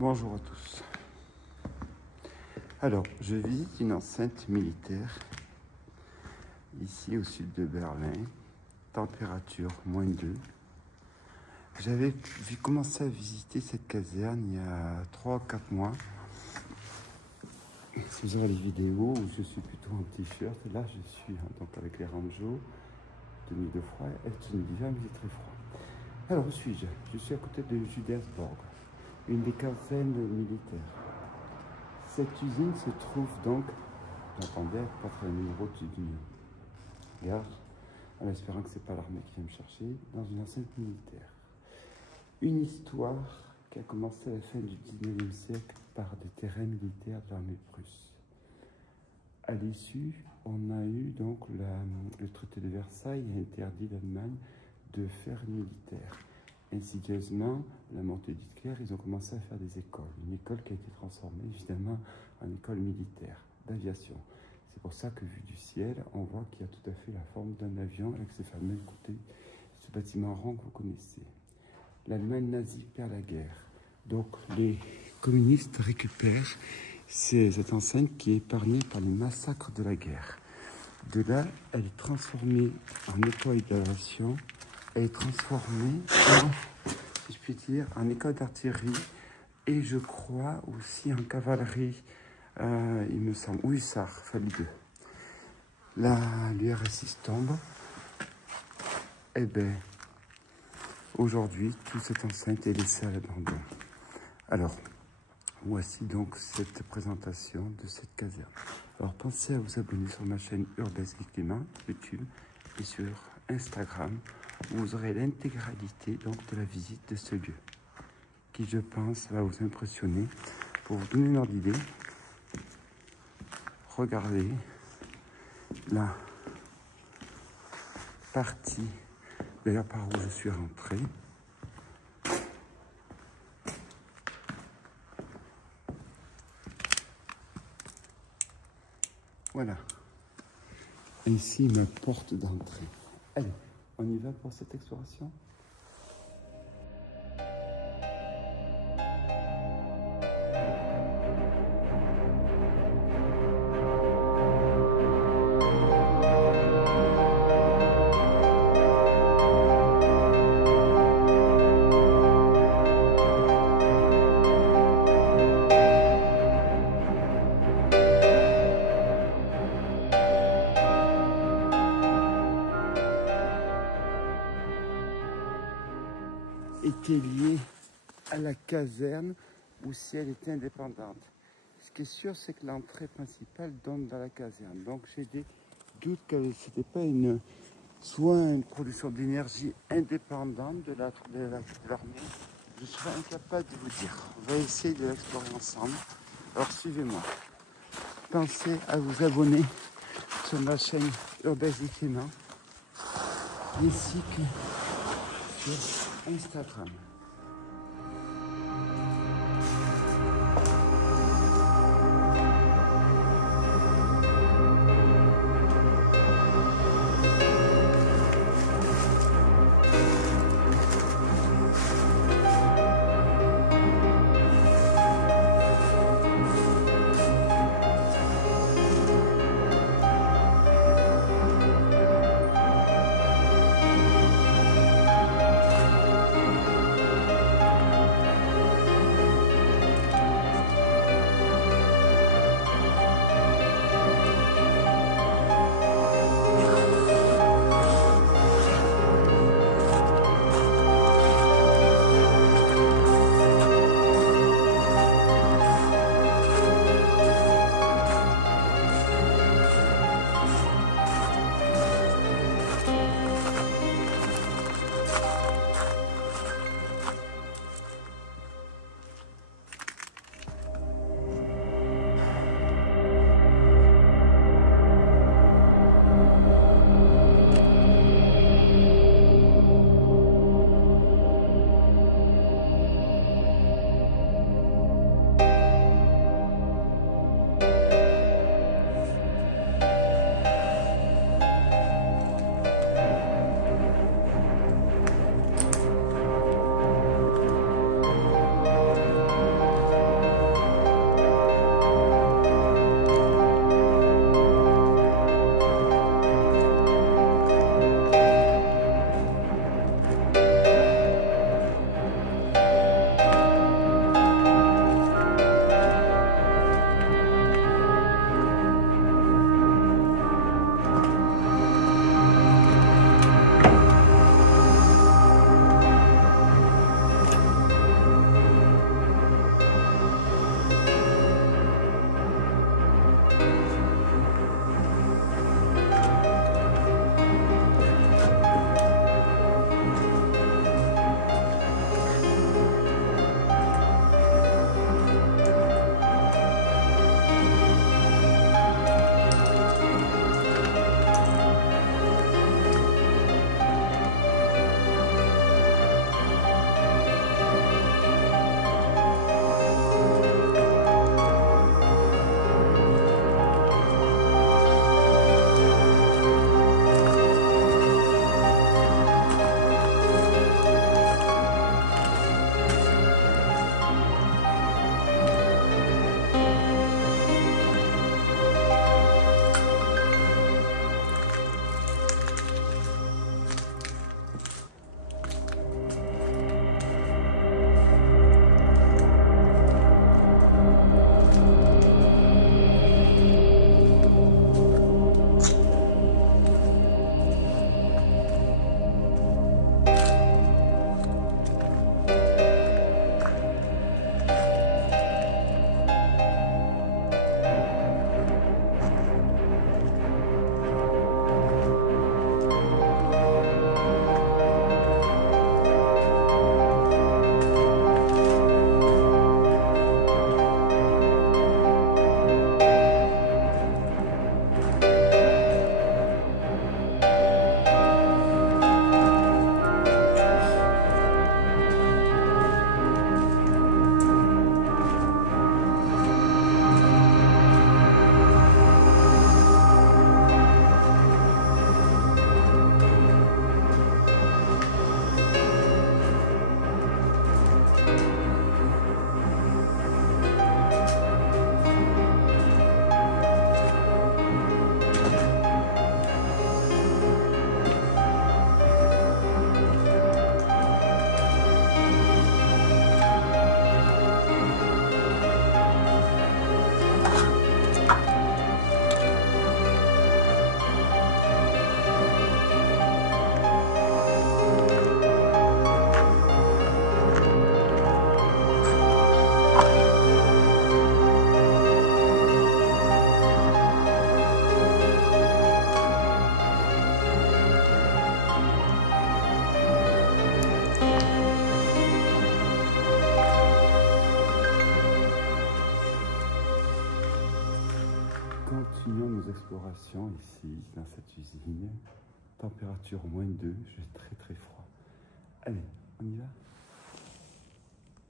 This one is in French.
Bonjour à tous. Alors, je visite une enceinte militaire ici au sud de Berlin, température -2. J'avais commencé à visiter cette caserne il y a 3 ou 4 mois. Si vous aurez les vidéos où je suis plutôt en t-shirt, là je suis donc avec les rangeaux, tenue de froid et tenue d'hiver, mais c'est très froid. Alors où suis-je? Je suis à côté de Judelsburg, une des casernes militaires. Cette usine se trouve donc, j'attendais, pas très loin de route d'une gare, en espérant que ce n'est pas l'armée qui vient me chercher, dans une enceinte militaire. Une histoire qui a commencé à la fin du 19e siècle par des terrains militaires de l'armée prusse. À l'issue, on a eu donc le traité de Versailles a interdit l'Allemagne de faire militaire. Insidieusement, la montée d'Hitler, ils ont commencé à faire des écoles. Une école qui a été transformée évidemment en école militaire d'aviation. C'est pour ça que vu du ciel, on voit qu'il y a tout à fait la forme d'un avion avec ces fameux côtés, ce bâtiment rond que vous connaissez. L'Allemagne nazie perd la guerre. Donc les communistes récupèrent cette enceinte qui est épargnée par les massacres de la guerre. De là, elle est transformée en école d'aviation. Elle est transformée en, si je puis dire, en école d'artillerie et je crois aussi en cavalerie, il me semble, ou hussard, fallu deux. Là, l'URSS tombe. Eh bien, aujourd'hui, toute cette enceinte est laissée à l'abandon. Alors, voici donc cette présentation de cette caserne. Alors, pensez à vous abonner sur ma chaîne Urbex Climat, YouTube, et sur Instagram, où vous aurez l'intégralité donc de la visite de ce lieu, qui, je pense, va vous impressionner. Pour vous donner une ordre d'idée, regardez la partie, d'ailleurs par où je suis rentré. Voilà. Ainsi ma porte d'entrée. Allez, on y va pour cette exploration? Était liée à la caserne ou si elle était indépendante. Ce qui est sûr, c'est que l'entrée principale donne dans la caserne. Donc j'ai des doutes que ce n'était pas soit une production d'énergie indépendante de l'armée. Je serais incapable de vous dire. On va essayer de l'explorer ensemble. Alors suivez-moi. Pensez à vous abonner sur ma chaîne Urbex Climat ainsi que sur Instagram. Continuons nos explorations ici, dans cette usine. Température -2, j'ai très très froid. Allez, on y va?